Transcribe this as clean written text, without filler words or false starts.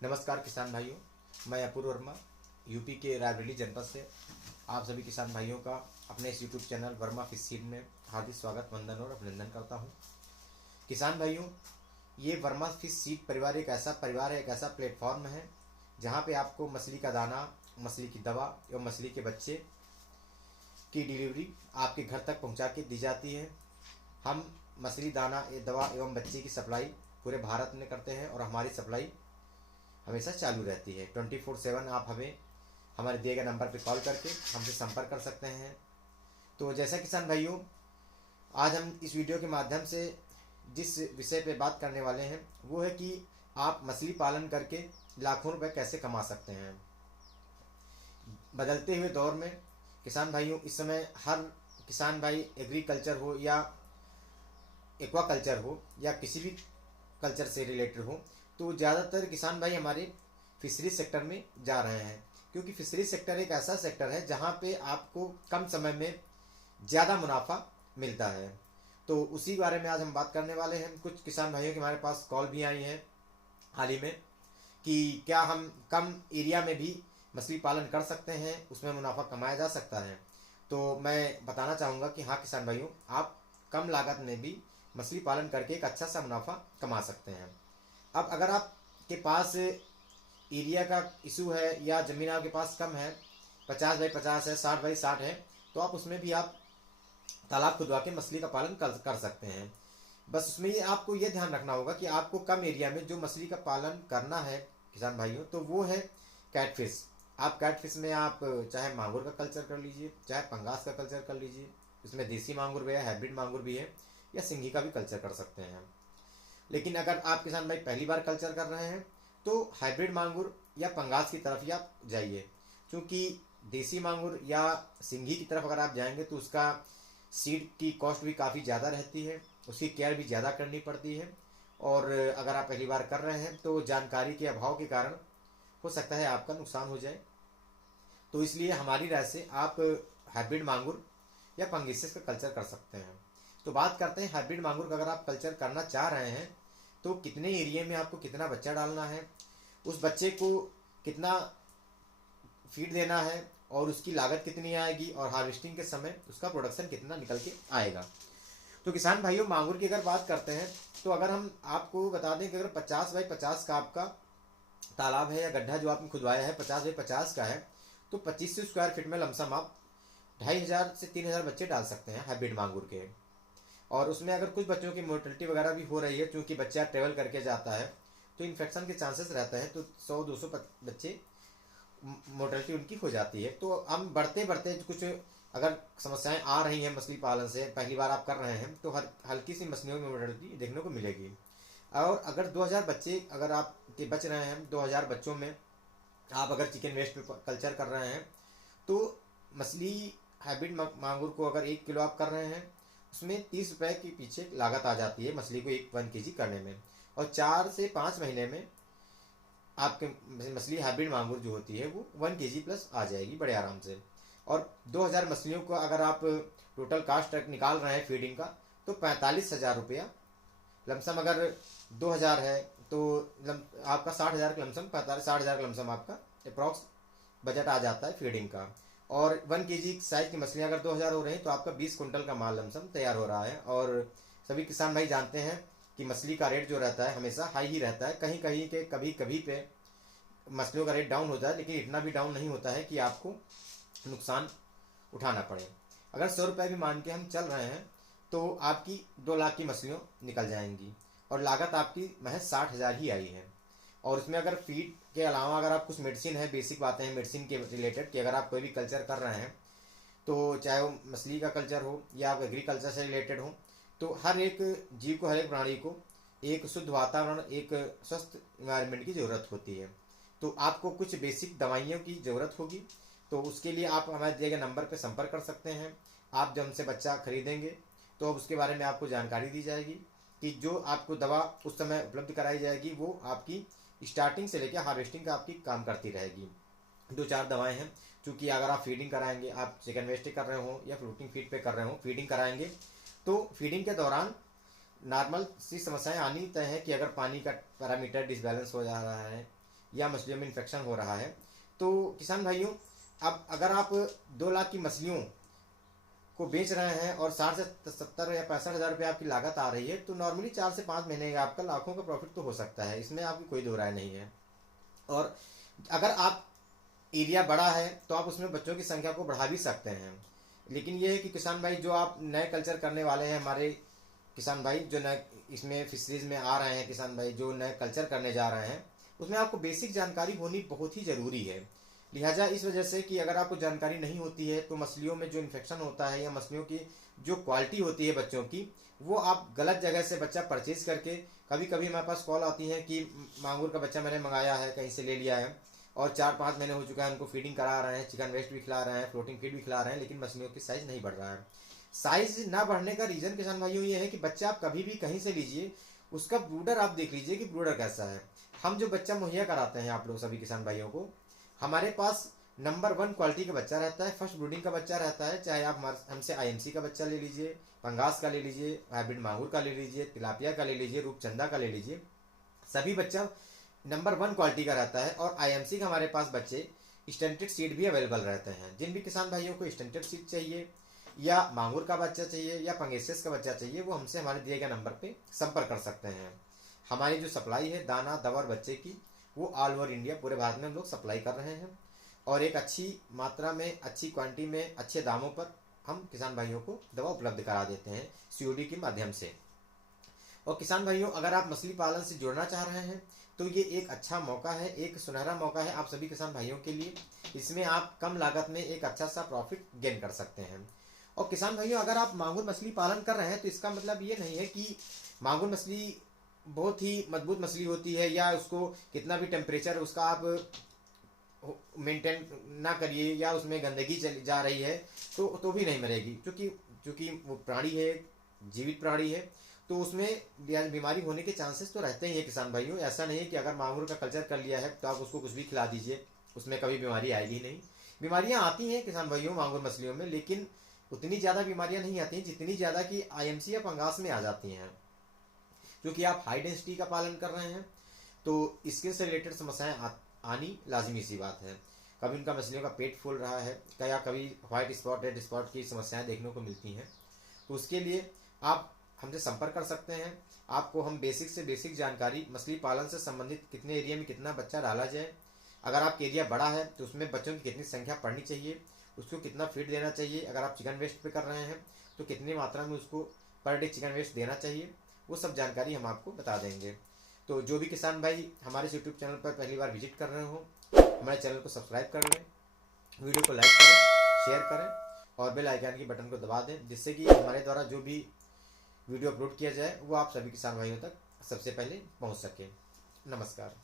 नमस्कार किसान भाइयों, मैं अपूर्व वर्मा यूपी के रायबरेली जनपद से आप सभी किसान भाइयों का अपने इस YouTube channel Verma fish seed में हार्दिक स्वागत, वंदन और अभिनंदन करता हूं। किसान भाइयों, ये वर्मा फिश सीड परिवार एक ऐसा परिवार है, एक ऐसा प्लेटफॉर्म है जहां पे आपको मछली का दाना, मछली की दवा एवं मछली के बच्चे की डिलीवरी आपके घर तक पहुंचा के दी जाती है। हम मछली दाना, दवा एवं बच्चे की सप्लाई पूरे भारत में करते हैं और हमारी सप्लाई हमेशा चालू रहती है। 24/7 आप हमें हमारे दिए गए नंबर पर कॉल करके हमसे संपर्क कर सकते हैं। तो जैसा किसान भाइयों, आज हम इस वीडियो के माध्यम से जिस विषय पे बात करने वाले हैं वो है कि आप मछली पालन करके लाखों रुपए कैसे कमा सकते हैं। बदलते हुए दौर में किसान भाइयों, इस समय हर किसान भाई एग्रीकल्चर हो या एक्वाकल्चर हो या किसी भी कल्चर से रिलेटेड हो, तो ज़्यादातर किसान भाई हमारे फिशरी सेक्टर में जा रहे हैं, क्योंकि फिशरी सेक्टर एक ऐसा सेक्टर है जहाँ पे आपको कम समय में ज़्यादा मुनाफा मिलता है। तो उसी बारे में आज हम बात करने वाले हैं। कुछ किसान भाइयों के हमारे पास कॉल भी आई हैं हाल ही में कि क्या हम कम एरिया में भी मछली पालन कर सकते हैं, उसमें मुनाफा कमाया जा सकता है। तो मैं बताना चाहूँगा कि हाँ किसान भाइयों, आप कम लागत में भी मछली पालन करके एक अच्छा सा मुनाफा कमा सकते हैं। अब अगर आपके पास एरिया का इशू है या ज़मीन आपके पास कम है, 50x50 है, 60x60 है, तो आप उसमें भी आप तालाब खुदवा के मछली का पालन कर सकते हैं। बस उसमें ये आपको ये ध्यान रखना होगा कि आपको कम एरिया में जो मछली का पालन करना है किसान भाइयों, तो वो है कैटफिश। आप कैटफिश में आप चाहे मांगुर का कल्चर कर लीजिए, चाहे पंगास का कल्चर कर लीजिए। इसमें देसी मांगुर भी है, हाइब्रिड मांगुर भी है, या सिंघी का भी कल्चर कर सकते हैं। लेकिन अगर आप किसान भाई पहली बार कल्चर कर रहे हैं तो हाइब्रिड मांगुर या पंगास की तरफ ही आप जाइए, क्योंकि देसी मांगुर या सिंघी की तरफ अगर आप जाएंगे तो उसका सीड की कॉस्ट भी काफ़ी ज़्यादा रहती है, उसकी केयर भी ज़्यादा करनी पड़ती है, और अगर आप पहली बार कर रहे हैं तो जानकारी के अभाव के कारण हो सकता है आपका नुकसान हो जाए। तो इसलिए हमारी राय से आप हाइब्रिड मांगुर या पंगेसिस का कल्चर कर सकते हैं। तो बात करते हैं हाइब्रिड मांगुर का। अगर आप कल्चर करना चाह रहे हैं तो कितने एरिया में आपको कितना बच्चा डालना है, उस बच्चे को कितना फीड देना है, और उसकी लागत कितनी आएगी, और हार्वेस्टिंग के समय उसका प्रोडक्शन कितना निकल के आएगा। तो किसान भाइयों, मांगुर की अगर बात करते हैं तो अगर हम आपको बता दें कि अगर 50x50 का आपका तालाब है या गड्ढा जो आपने खुदवाया है 50x50 का है, तो 2500 स्क्वायर फीट में लमसम आप 2500 से 3000 बच्चे डाल सकते हैं हाइब्रिड मांगुर के। और उसमें अगर कुछ बच्चों की मोर्टेलिटी वगैरह भी हो रही है, क्योंकि बच्चा ट्रेवल करके जाता है तो इन्फेक्शन के चांसेस रहते हैं, तो 100-200 बच्चे मोर्टेलिटी उनकी हो जाती है। तो हम बढ़ते बढ़ते कुछ अगर समस्याएं आ रही हैं मछली पालन से, पहली बार आप कर रहे हैं, तो हल्की सी मछलियों में मोर्टेलिटी देखने को मिलेगी। और अगर 2000 बच्चे अगर आपके बच रहे हैं, 2000 बच्चों में आप अगर चिकन वेस्ट पे कल्चर कर रहे हैं, तो मछली हाइब्रिड मांगुर को अगर 1 किलो आप कर रहे हैं, उसमें 30 रुपये के पीछे लागत आ जाती है मछली को 1 kg करने में। और 4 से 5 महीने में आपके मछली हाइब्रिड मांगुर जो होती है वो 1 kg प्लस आ जाएगी बड़े आराम से। और 2000 मछलियों को अगर आप टोटल कास्ट निकाल रहे हैं फीडिंग का, तो 45,000 रुपया लमसम। अगर 2000 है तो आपका 60,000 का लमसम, 60,000 का लमसम आपका अप्रॉक्स बजट आ जाता है फीडिंग का। और 1 kg साइज की मछलियाँ अगर 2000 हो रही हैं तो आपका 20 कुंटल का माल लमसम तैयार हो रहा है। और सभी किसान भाई जानते हैं कि मछली का रेट जो रहता है हमेशा हाई ही रहता है। कहीं कहीं के कभी कभी पे मछलियों का रेट डाउन होता है, लेकिन इतना भी डाउन नहीं होता है कि आपको नुकसान उठाना पड़े। अगर 100 रुपये भी मान के हम चल रहे हैं तो आपकी 2 लाख की मछलियों निकल जाएंगी, और लागत आपकी महज 60,000 ही आई है। और उसमें अगर फीड के अलावा अगर आप कुछ मेडिसिन है, बेसिक बातें हैं मेडिसिन के रिलेटेड, कि अगर आप कोई भी कल्चर कर रहे हैं, तो चाहे वो मछली का कल्चर हो या आप एग्रीकल्चर से रिलेटेड हो, तो हर एक जीव को, हर एक प्राणी को एक शुद्ध वातावरण, एक स्वस्थ इन्वायरमेंट की ज़रूरत होती है। तो आपको कुछ बेसिक दवाइयों की ज़रूरत होगी, तो उसके लिए आप हमारे दिए गए नंबर पर संपर्क कर सकते हैं। आप जब हमसे बच्चा खरीदेंगे तो उसके बारे में आपको जानकारी दी जाएगी कि जो आपको दवा उस समय उपलब्ध कराई जाएगी वो आपकी स्टार्टिंग से लेकर हार्वेस्टिंग का आपकी काम करती रहेगी। 2-4 दवाएं हैं, क्योंकि अगर आप फीडिंग कराएंगे, आप चिकन वेस्ट कर रहे हो या फ्लोटिंग फीड पे कर रहे हो, फीडिंग कराएंगे तो फीडिंग के दौरान नॉर्मल सी समस्याएं आनी तय है कि अगर पानी का पैरामीटर डिसबैलेंस हो जा रहा है या मछलियों में इन्फेक्शन हो रहा है। तो किसान भाइयों, अब अगर आप 2 लाख की मछलियों को बेच रहे हैं और 60 से 70 या 65 हज़ार रुपये आपकी लागत आ रही है, तो नॉर्मली 4 से 5 महीने का आपका लाखों का प्रॉफिट तो हो सकता है, इसमें आपकी कोई दो राय नहीं है। और अगर आप एरिया बड़ा है तो आप उसमें बच्चों की संख्या को बढ़ा भी सकते हैं। लेकिन ये है कि किसान भाई जो आप नए कल्चर करने वाले हैं, हमारे किसान भाई जो नए इसमें फिशरीज में आ रहे हैं, किसान भाई जो नए कल्चर करने जा रहे हैं, उसमें आपको बेसिक जानकारी होनी बहुत ही ज़रूरी है। लिहाजा इस वजह से कि अगर आपको जानकारी नहीं होती है तो मछलियों में जो इन्फेक्शन होता है या मछलियों की जो क्वालिटी होती है बच्चों की, वो आप गलत जगह से बच्चा परचेज करके, कभी कभी हमारे पास कॉल आती है कि मांगूर का बच्चा मैंने मंगाया है, कहीं से ले लिया है और 4-5 महीने हो चुका है, उनको फीडिंग करा रहे हैं, चिकन वेस्ट भी खिला रहे हैं, फ्लोटिंग फीड भी खिला रहे हैं, लेकिन मछलियों की साइज़ नहीं बढ़ रहा है। साइज़ ना बढ़ने का रीज़न किसान भाइयों ये है कि बच्चा आप कभी भी कहीं से लीजिए, उसका ब्रूडर आप देख लीजिए कि ब्रूडर कैसा है। हम जो बच्चा मुहैया कराते हैं आप लोग सभी किसान भाइयों को, हमारे पास नंबर 1 क्वालिटी का बच्चा रहता है, फर्स्ट ब्रूडिंग का बच्चा रहता है। चाहे आप हमसे IMC का बच्चा ले लीजिए, पंगास का ले लीजिए, हाइब्रिड मांगूर का ले लीजिए, तिलापिया का ले लीजिए, रूपचंदा का ले लीजिए, सभी बच्चा नंबर 1 क्वालिटी का रहता है। और IMC का हमारे पास बच्चे स्टंटेड सीड भी अवेलेबल रहते हैं। जिन भी किसान भाइयों को स्टंटेड सीड चाहिए या मांगूर का बच्चा चाहिए या पंगेसियस का बच्चा चाहिए, वो हमसे हमारे दिए गए नंबर पे संपर्क कर सकते हैं। हमारी जो सप्लाई है दाना, दवा और बच्चे की, वो ऑल ओवर इंडिया पूरे भारत में हम लोग सप्लाई कर रहे हैं और एक अच्छी मात्रा में, अच्छी क्वांटिटी में, अच्छे दामों पर हम किसान भाइयों को दवा उपलब्ध करा देते हैं COD के माध्यम से। और किसान भाइयों, अगर आप मछली पालन से जुड़ना चाह रहे हैं तो ये एक अच्छा मौका है, एक सुनहरा मौका है आप सभी किसान भाइयों के लिए। इसमें आप कम लागत में एक अच्छा सा प्रॉफिट गेन कर सकते हैं। और किसान भाइयों, अगर आप मांगूर मछली पालन कर रहे हैं तो इसका मतलब ये नहीं है कि मांगूर मछली बहुत ही मजबूत मछली होती है या उसको कितना भी टेम्परेचर उसका आप मेंटेन ना करिए या उसमें गंदगी चली जा रही है तो भी नहीं मरेगी, क्योंकि वो प्राणी है, जीवित प्राणी है, तो उसमें बीमारी होने के चांसेस तो रहते ही हैं किसान भाइयों। ऐसा नहीं है कि अगर मांगूर का कल्चर कर लिया है तो आप उसको कुछ भी खिला दीजिए, उसमें कभी बीमारी आएगी नहीं। बीमारियां आती हैं किसान भाइयों मांगूर मछलियों में, लेकिन उतनी ज़्यादा बीमारियां नहीं आती हैं जितनी ज़्यादा कि IMC या पंगास में आ जाती हैं। क्योंकि आप हाई डेंसिटी का पालन कर रहे हैं तो इसके से रिलेटेड समस्याएं आनी लाजमी सी बात है। कभी उनका मछलियों का पेट फूल रहा है या कभी व्हाइट स्पॉट, रेड स्पॉट की समस्याएं देखने को मिलती हैं, तो उसके लिए आप हमसे संपर्क कर सकते हैं। आपको हम बेसिक से बेसिक जानकारी मछली पालन से संबंधित, कितने एरिया में कितना बच्चा डाला जाए, अगर आपका एरिया बड़ा है तो उसमें बच्चों की कितनी संख्या पड़नी चाहिए, उसको कितना फीड देना चाहिए, अगर आप चिकन वेस्ट पे कर रहे हैं तो कितनी मात्रा में उसको पर डे चिकन वेस्ट देना चाहिए, वो सब जानकारी हम आपको बता देंगे। तो जो भी किसान भाई हमारे YouTube चैनल पर पहली बार विजिट कर रहे हो, हमारे चैनल को सब्सक्राइब कर लें, वीडियो को लाइक करें, शेयर करें और बेल आइकन की बटन को दबा दें, जिससे कि हमारे द्वारा जो भी वीडियो अपलोड किया जाए वो आप सभी किसान भाइयों तक सबसे पहले पहुंच सके। नमस्कार।